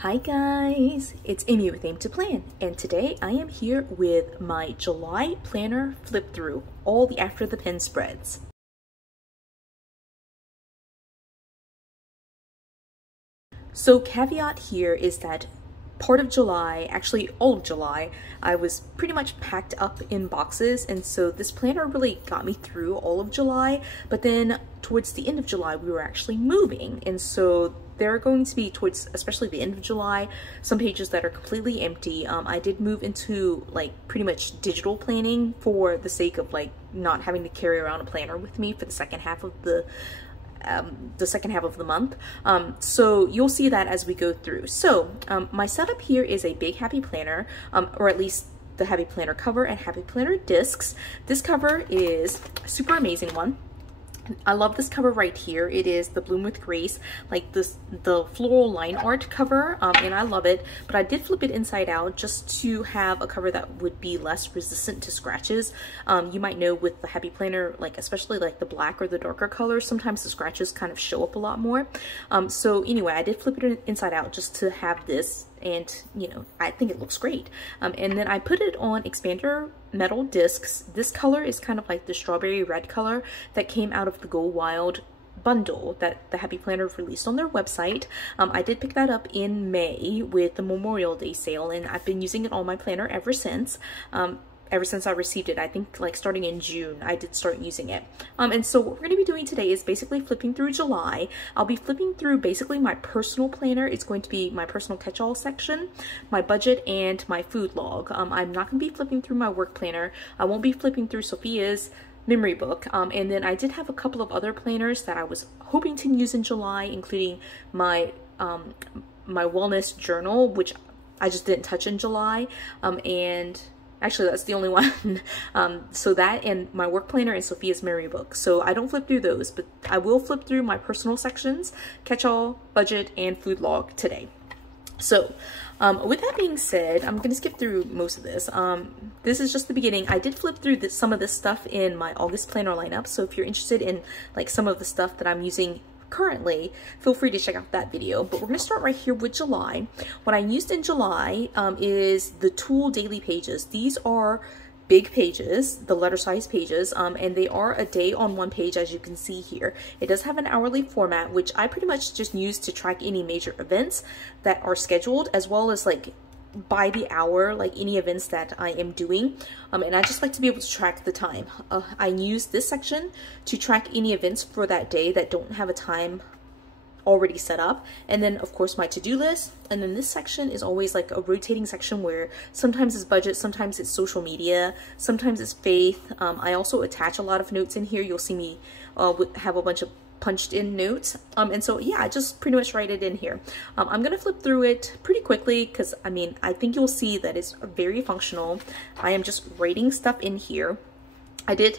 Hi guys, it's Amy with Aim to Plan, and today I am here with my July planner flip through, all the after the pen spreads. So caveat here is that part of July, actually all of July, I was pretty much packed up in boxes, and so this planner really got me through all of July, but then towards the end of July we were actually moving, and so there are going to be, towards especially the end of July, some pages that are completely empty. I did move into like pretty much digital planning for the sake of like not having to carry around a planner with me for the second half of the month. So you'll see that as we go through. So my setup here is a big Happy Planner, or at least the Happy Planner cover and Happy Planner discs. This cover is a super amazing one. I love this cover right here. It is the Bloom with Grace, like the floral line art cover, and I love it, but I did flip it inside out just to have a cover that would be less resistant to scratches. You might know with the Happy Planner, like especially like the black or the darker colors, sometimes the scratches kind of show up a lot more. So anyway, I did flip it inside out just to have this, and you know, I think it looks great. And then I put it on expander metal discs. This color is kind of like the strawberry red color that came out of the Go Wild bundle that the Happy Planner released on their website. I did pick that up in May with the Memorial Day sale, and I've been using it on my planner ever since. Ever since I received it. I think like starting in June, I did start using it. And so what we're going to be doing today is basically flipping through July. I'll be flipping through basically my personal planner. It's going to be my personal catch-all section, my budget, and my food log. I'm not going to be flipping through my work planner. I won't be flipping through Sophia's memory book. And then I did have a couple of other planners that I was hoping to use in July, including my my wellness journal, which I just didn't touch in July. And actually, that's the only one. So that and my work planner and Sophia's memory book. So I don't flip through those, but I will flip through my personal sections, catch-all, budget, and food log today. So with that being said, I'm going to skip through most of this. This is just the beginning. I did flip through some of this stuff in my August planner lineup. So if you're interested in like some of the stuff that I'm using currently, feel free to check out that video. But we're going to start right here with July. What I used in July is the Tool daily pages. These are big pages, the letter size pages, and they are a day on one page, as you can see here. It does have an hourly format, which I pretty much just use to track any major events that are scheduled, as well as like by the hour, like any events that I am doing. And I just like to be able to track the time. I use this section to track any events for that day that don't have a time already set up, and then of course my to-do list. And then this section is always like a rotating section where sometimes it's budget, sometimes it's social media, sometimes it's faith. I also attach a lot of notes in here. You'll see me have a bunch of punched in notes, and so yeah, I just pretty much write it in here. I'm gonna flip through it pretty quickly because I mean, I think you'll see that it's very functional. I am just writing stuff in here. I did,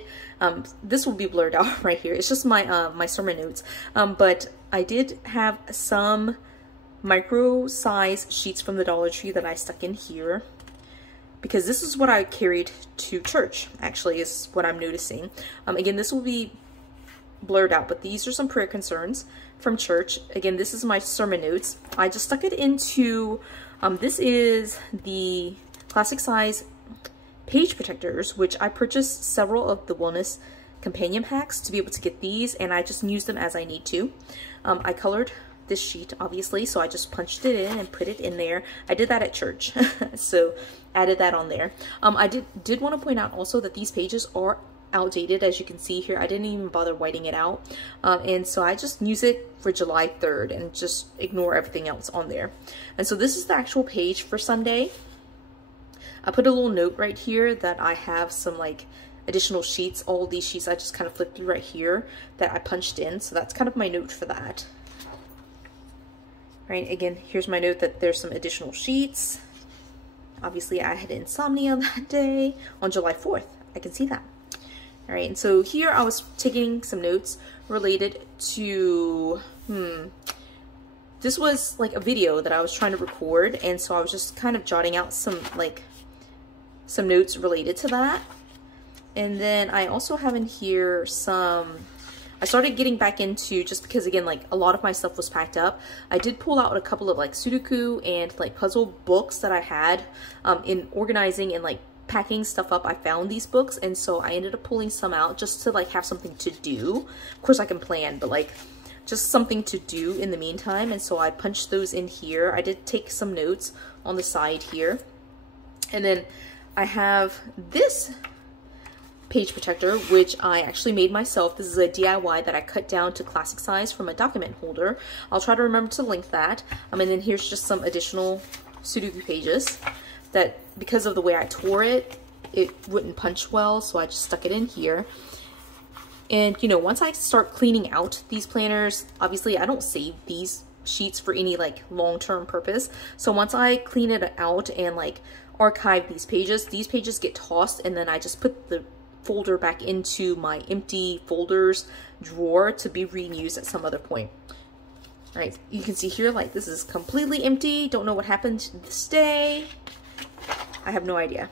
this will be blurred out right here. It's just my my sermon notes, but I did have some micro size sheets from the Dollar Tree that I stuck in here because this is what I carried to church, actually, is what I'm noticing. Again, this will be blurred out, but these are some prayer concerns from church. Again, this is my sermon notes. I just stuck it into, this is the classic size page protectors, which I purchased several of the wellness companion packs to be able to get these, and I just use them as I need to. I colored this sheet, obviously, so I just punched it in and put it in there. I did that at church, so added that on there. I did want to point out also that these pages are outdated, as you can see here. I didn't even bother whiting it out, and so I just use it for July 3rd and just ignore everything else on there. And so this is the actual page for Sunday. I put a little note right here that I have some like additional sheets. All of these sheets I just kind of flipped through right here that I punched in, so that's kind of my note for that. Right, again, here's my note that there's some additional sheets. Obviously I had insomnia that day on July 4th. I can see that. All right, and so here I was taking some notes related to, this was like a video that I was trying to record, and so I was just kind of jotting out some notes related to that. And then I also have in here some I started getting back into, just because again, like a lot of my stuff was packed up, I did pull out a couple of like Sudoku and like puzzle books that I had in organizing and like packing stuff up. I found these books, and so I ended up pulling some out just to like have something to do. Of course I can plan, but like just something to do in the meantime. And so I punched those in here. I did take some notes on the side here. And then I have this page protector, which I actually made myself. This is a DIY that I cut down to classic size from a document holder. I'll try to remember to link that. And then here's just some additional Sudoku pages that, because of the way I tore it, it wouldn't punch well, so I just stuck it in here. And you know, once I start cleaning out these planners, obviously I don't save these sheets for any like long-term purpose. So once I clean it out and like archive these pages get tossed, and then I just put the folder back into my empty folders drawer to be reused at some other point. All right, you can see here, like this is completely empty. Don't know what happened this day. I have no idea.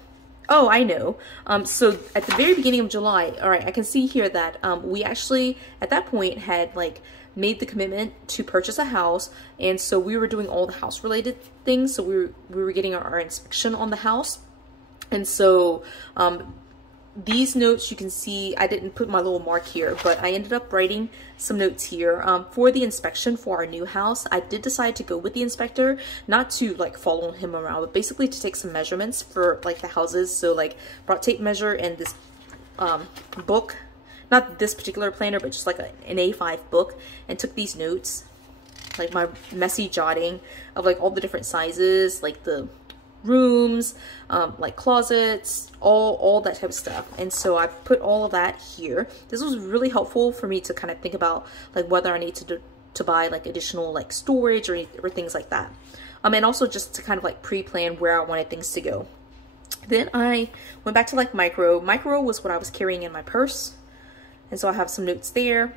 Oh, I know. So at the very beginning of July, all right, I can see here that we actually at that point had like made the commitment to purchase a house, and so we were doing all the house related things. So we were getting our inspection on the house, and so these notes, you can see I didn't put my little mark here, but I ended up writing some notes here for the inspection for our new house. I did decide to go with the inspector, not to like follow him around, but basically to take some measurements for like the houses. So like brought tape measure and this book, not this particular planner, but just like an A5 book, and took these notes, like my messy jotting of like all the different sizes, like the rooms, like closets, all that type of stuff. And so I put all of that here. This was really helpful for me to kind of think about like whether I need to buy like additional like storage or things like that. And also just to kind of like pre-plan where I wanted things to go. Then I went back to like micro. Micro was what I was carrying in my purse. And so I have some notes there.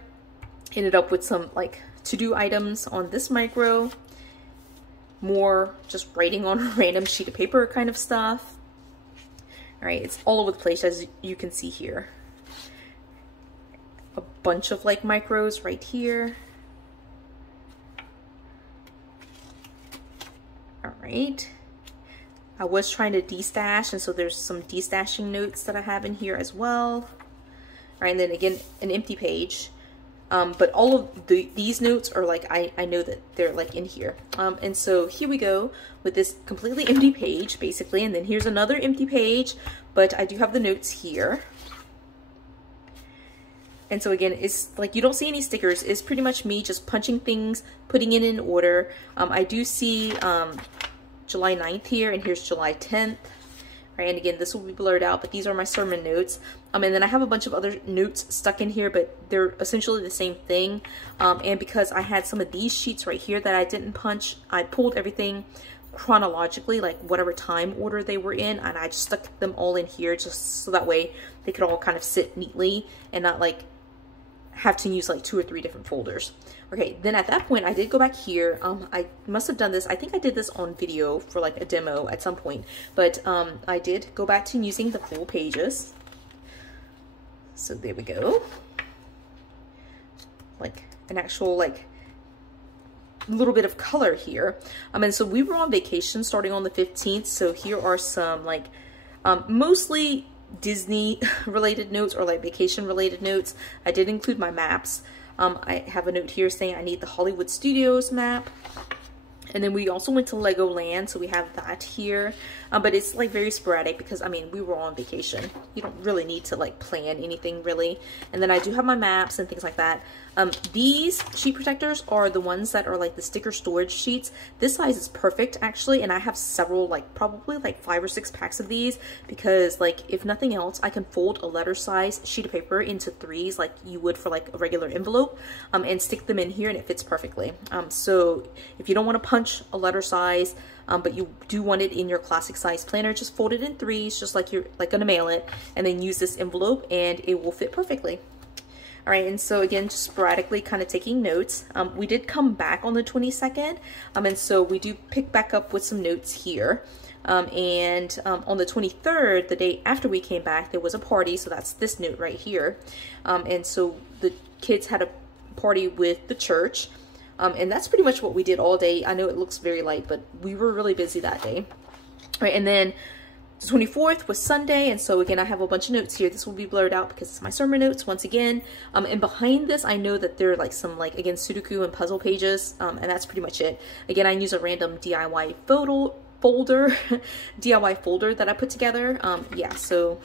Ended up with some like to-do items on this micro. More just writing on a random sheet of paper kind of stuff. All right, it's all over the place, as you can see here. A bunch of like micros right here. All right. I was trying to de-stash, and so there's some de-stashing notes that I have in here as well. All right, and then again, an empty page. But all of these notes are like, I know that they're like in here. And so here we go with this completely empty page, basically. And then here's another empty page, but I do have the notes here. And so again, it's like, you don't see any stickers. It's pretty much me just punching things, putting it in order. I do see July 9th here, and here's July 10th. Right, and again, this will be blurred out, but these are my sermon notes. And then I have a bunch of other notes stuck in here, but they're essentially the same thing. And because I had some of these sheets right here that I didn't punch, I pulled everything chronologically, like whatever time order they were in, and I just stuck them all in here just so that way they could all kind of sit neatly and not like have to use like 2 or 3 different folders. Okay, then at that point I did go back here. I must have done this, I think I did this on video for like a demo at some point, but I did go back to using the full pages. So there we go. Like an actual like little bit of color here. And so we were on vacation starting on the 15th, so here are some like mostly Disney related notes or like vacation related notes. I did include my maps. I have a note here saying I need the Hollywood Studios map. And then we also went to Legoland, so we have that here. But it's like very sporadic because, I mean, we were on vacation. You don't really need to like plan anything really. And then I do have my maps and things like that. These sheet protectors are the ones that are like the sticker storage sheets. This size is perfect actually, and I have several, like probably like 5 or 6 packs of these because like if nothing else, I can fold a letter size sheet of paper into 3s like you would for like a regular envelope and stick them in here and it fits perfectly. So if you don't want to punch a letter size, but you do want it in your classic size planner, just fold it in 3s just like you're like gonna mail it, and then use this envelope and it will fit perfectly. All right, and so again, just sporadically kind of taking notes. We did come back on the 22nd, and so we do pick back up with some notes here. On the 23rd, the day after we came back, there was a party, so that's this note right here. And so the kids had a party with the church, and that's pretty much what we did all day. I know it looks very light, but we were really busy that day. All right, and then the 24th was Sunday, and so again, I have a bunch of notes here. This will be blurred out because it's my sermon notes once again. And behind this, I know that there are like some again, Sudoku and puzzle pages, and that's pretty much it. Again, I use a random DIY folder, DIY folder that I put together. Yeah, so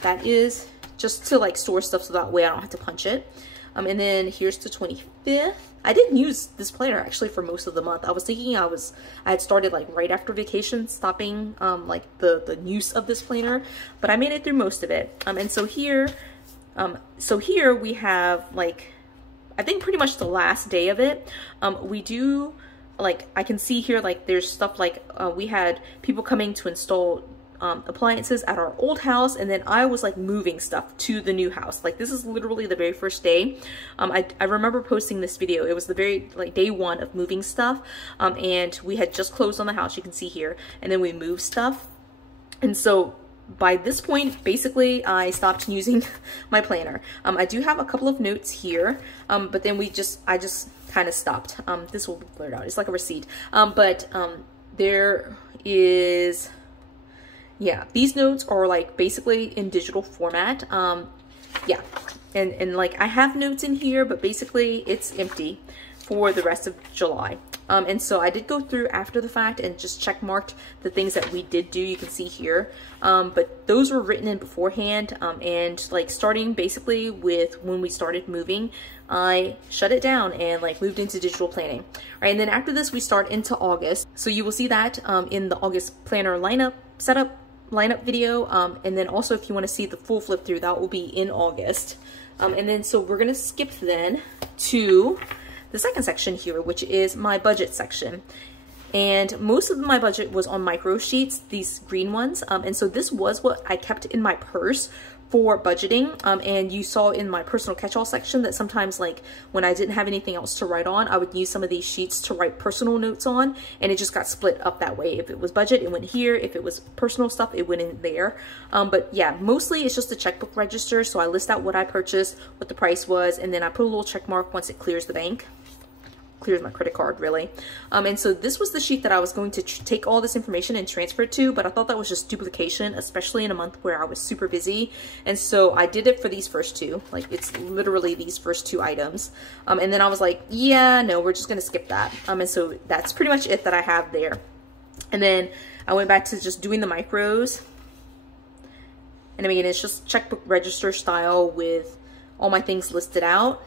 that is just to like store stuff so that way I don't have to punch it. And then here's the 25th. I didn't use this planner actually for most of the month. I was thinking I had started like right after vacation, stopping like the use of this planner, but I made it through most of it. And so here we have like, I think pretty much the last day of it. We do like, I can see here like there's stuff like we had people coming to install appliances at our old house, and then I was like moving stuff to the new house. Like this is literally the very first day. I remember posting this video. It was the very like day one of moving stuff, and we had just closed on the house, you can see here, and then we moved stuff. And so by this point, basically I stopped using my planner. I do have a couple of notes here, but then I just kind of stopped. This will be blurred out. It's like a receipt. There is, yeah, these notes are like basically in digital format. Yeah, and like I have notes in here, but basically it's empty for the rest of July. And so I did go through after the fact and just check marked the things that we did do, you can see here. But those were written in beforehand, and like starting basically with when we started moving, I shut it down and like moved into digital planning. All right, and then after this we start into August. So you will see that in the August planner lineup video, and then also if you want to see the full flip through, that will be in August. And then so we're gonna skip then to the second section here, which is my budget section. And most of my budget was on micro sheets, these green ones. And so this was what I kept in my purse for budgeting. And you saw in my personal catch-all section that sometimes like when I didn't have anything else to write on, I would use some of these sheets to write personal notes on, and it just got split up that way. If it was budget, it went here. If it was personal stuff, it went in there. But yeah, mostly it's just a checkbook register. So I list out what I purchased, what the price was, and then I put a little check mark once it clears the bank. Clears my credit card, really. And so this was the sheet that I was going to take all this information and transfer it to, but I thought that was just duplication, especially in a month where I was super busy. And so I did it for these first two, like it's literally these first two items. And then I was like, yeah, no, we're just gonna skip that. And so that's pretty much it that I have there. And then I went back to just doing the micros. And I mean, it's just checkbook register style with all my things listed out.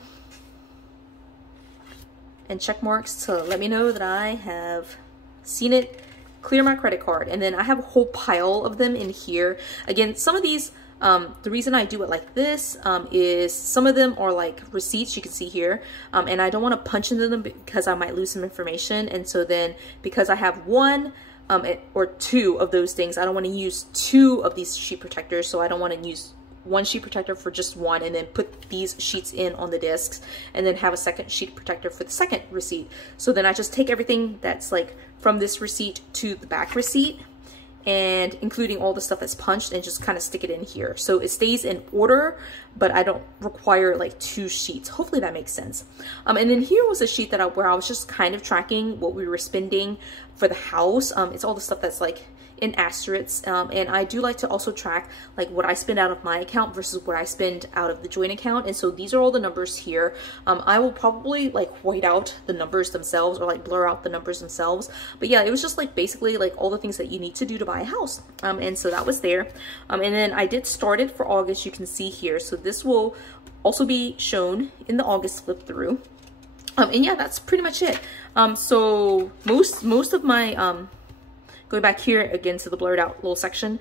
And check marks to let me know that I have seen it clear my credit card. And then I have a whole pile of them in here. Again, some of these, the reason I do it like this is some of them are like receipts, you can see here, and I don't want to punch into them because I might lose some information. And so then because I have one or two of those things, I don't want to use two of these sheet protectors, so I don't want to use one sheet protector for just one and then put these sheets in on the discs and then have a second sheet protector for the second receipt. So then I just take everything that's like from this receipt to the back receipt, and including all the stuff that's punched, and just kind of stick it in here. So it stays in order, but I don't require like two sheets. Hopefully that makes sense. And then here was a sheet that where I was just kind of tracking what we were spending for the house. It's all the stuff that's like in asterisks, and I do like to also track like what I spend out of my account versus what I spend out of the joint account. And so these are all the numbers here. I will probably like white out the numbers themselves or like blur out the numbers themselves, but yeah, it was just like basically like all the things that you need to do to buy a house. And so that was there. And then I did start it for August, you can see here. So this will also be shown in the August flip through. And yeah, that's pretty much it. So most of my going back here again to the blurred out little section,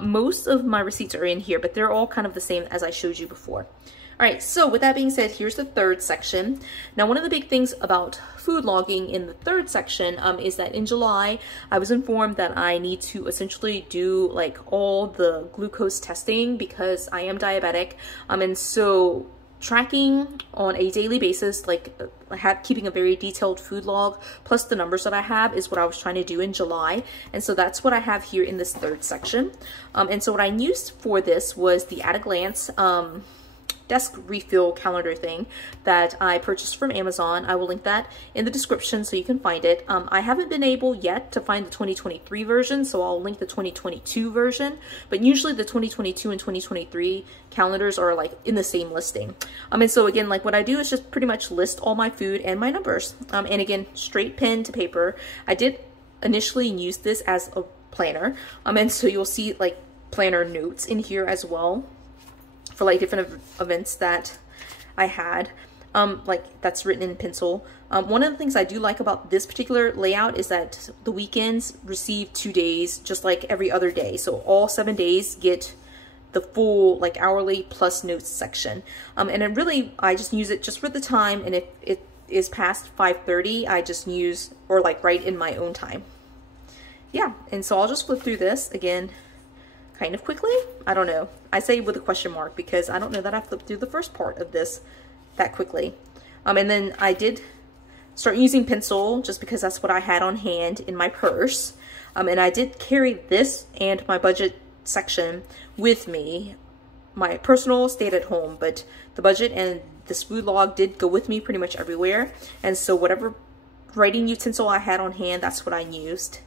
most of my receipts are in here, but they're all kind of the same as I showed you before. All right, so with that being said, here's the third section. Now, one of the big things about food logging in the third section is that in July, I was informed that I need to essentially do like all the glucose testing because I am diabetic. And so tracking on a daily basis, like keeping a very detailed food log plus the numbers that I have is what I was trying to do in July. And so that's what I have here in this third section. And so what I used for this was the At a Glance desk refill calendar thing that I purchased from Amazon. I will link that in the description so you can find it. I haven't been able yet to find the 2023 version, so I'll link the 2022 version, but usually the 2022 and 2023 calendars are like in the same listing. And so again, like what I do is just pretty much list all my food and my numbers. And again, straight pen to paper. I did initially use this as a planner. And so you'll see like planner notes in here as well, for like different events that I had, like that's written in pencil. One of the things I do like about this particular layout is that the weekends receive 2 days, just like every other day. So all 7 days get the full like hourly plus notes section. And it really, I just use it just for the time. And if it is past 5:30, I just use, or like write in my own time. Yeah, and so I'll just flip through this again kind of quickly. I don't know. I say with a question mark because I don't know that I flipped through the first part of this that quickly. And then I did start using pencil just because that's what I had on hand in my purse. And I did carry this and my budget section with me. My personal stayed at home, but the budget and this food log did go with me pretty much everywhere. And so whatever writing utensil I had on hand, that's what I used.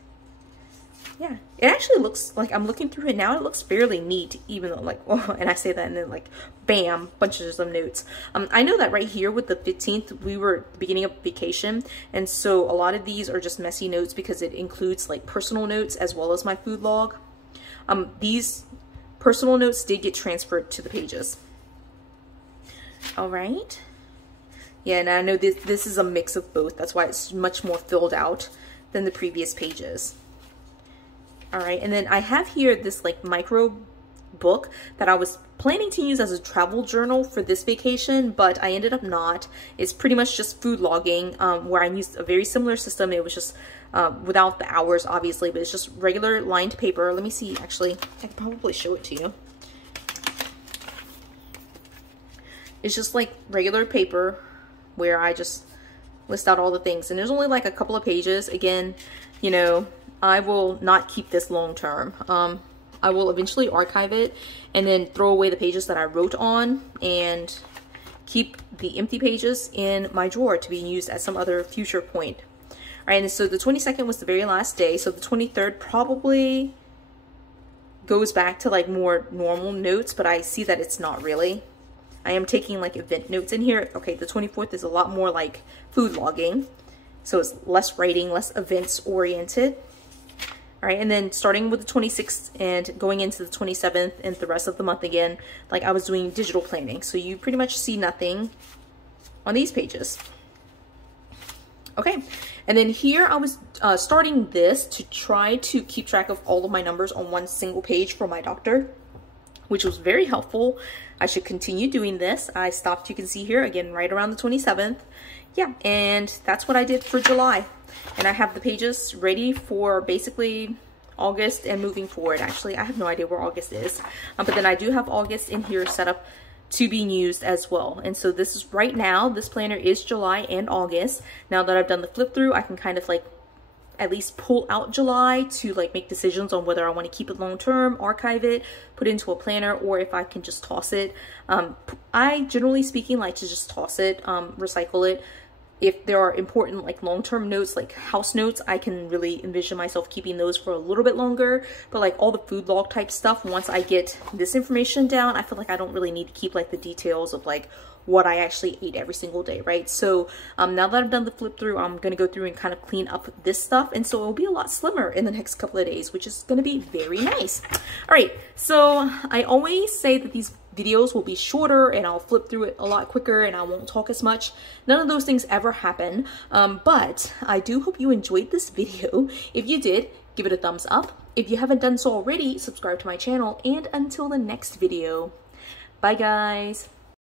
Yeah, it actually looks like, I'm looking through it now, it looks fairly neat, even though like, oh, and I say that and then like, bam, bunches of notes. I know that right here with the 15th, we were at the beginning of vacation, and so a lot of these are just messy notes because it includes like personal notes as well as my food log. These personal notes did get transferred to the pages. All right. Yeah, and I know this is a mix of both. That's why it's much more filled out than the previous pages. All right, and then I have here this like micro book that I was planning to use as a travel journal for this vacation, but I ended up not. It's pretty much just food logging, where I used a very similar system. It was just without the hours, obviously, but it's just regular lined paper. Let me see, actually, I can probably show it to you. It's just like regular paper where I just list out all the things, and there's only like a couple of pages. Again, you know, I will not keep this long term. I will eventually archive it and then throw away the pages that I wrote on and keep the empty pages in my drawer to be used at some other future point. All right, and so the 22nd was the very last day. So the 23rd probably goes back to like more normal notes, but I see that it's not really. I am taking like event notes in here. Okay, the 24th is a lot more like food logging. So it's less writing, less events oriented. All right, and then starting with the 26th and going into the 27th and the rest of the month again, like I was doing digital planning. So you pretty much see nothing on these pages. Okay, and then here I was starting this to try to keep track of all of my numbers on one single page for my doctor, which was very helpful. I should continue doing this. I stopped, you can see here, again, right around the 27th. Yeah, and that's what I did for July. And I have the pages ready for basically August and moving forward. Actually, I have no idea where August is. But then I do have August in here set up to be used as well. And so this is right now, this planner is July and August. Now that I've done the flip through, I can kind of like at least pull out July to like make decisions on whether I want to keep it long term, archive it, put it into a planner, or if I can just toss it. I generally speaking like to just toss it, recycle it. If there are important like long-term notes, like house notes, I can really envision myself keeping those for a little bit longer. But like all the food log type stuff, once I get this information down, I feel like I don't really need to keep like the details of like what I actually ate every single day, right? So now that I've done the flip through, I'm gonna go through and kind of clean up this stuff, and so it'll be a lot slimmer in the next couple of days, which is gonna be very nice. All right, so I always say that these videos will be shorter and I'll flip through it a lot quicker and I won't talk as much. None of those things ever happen, but I do hope you enjoyed this video. If you did, give it a thumbs up. If you haven't done so already, subscribe to my channel, and until the next video, bye guys.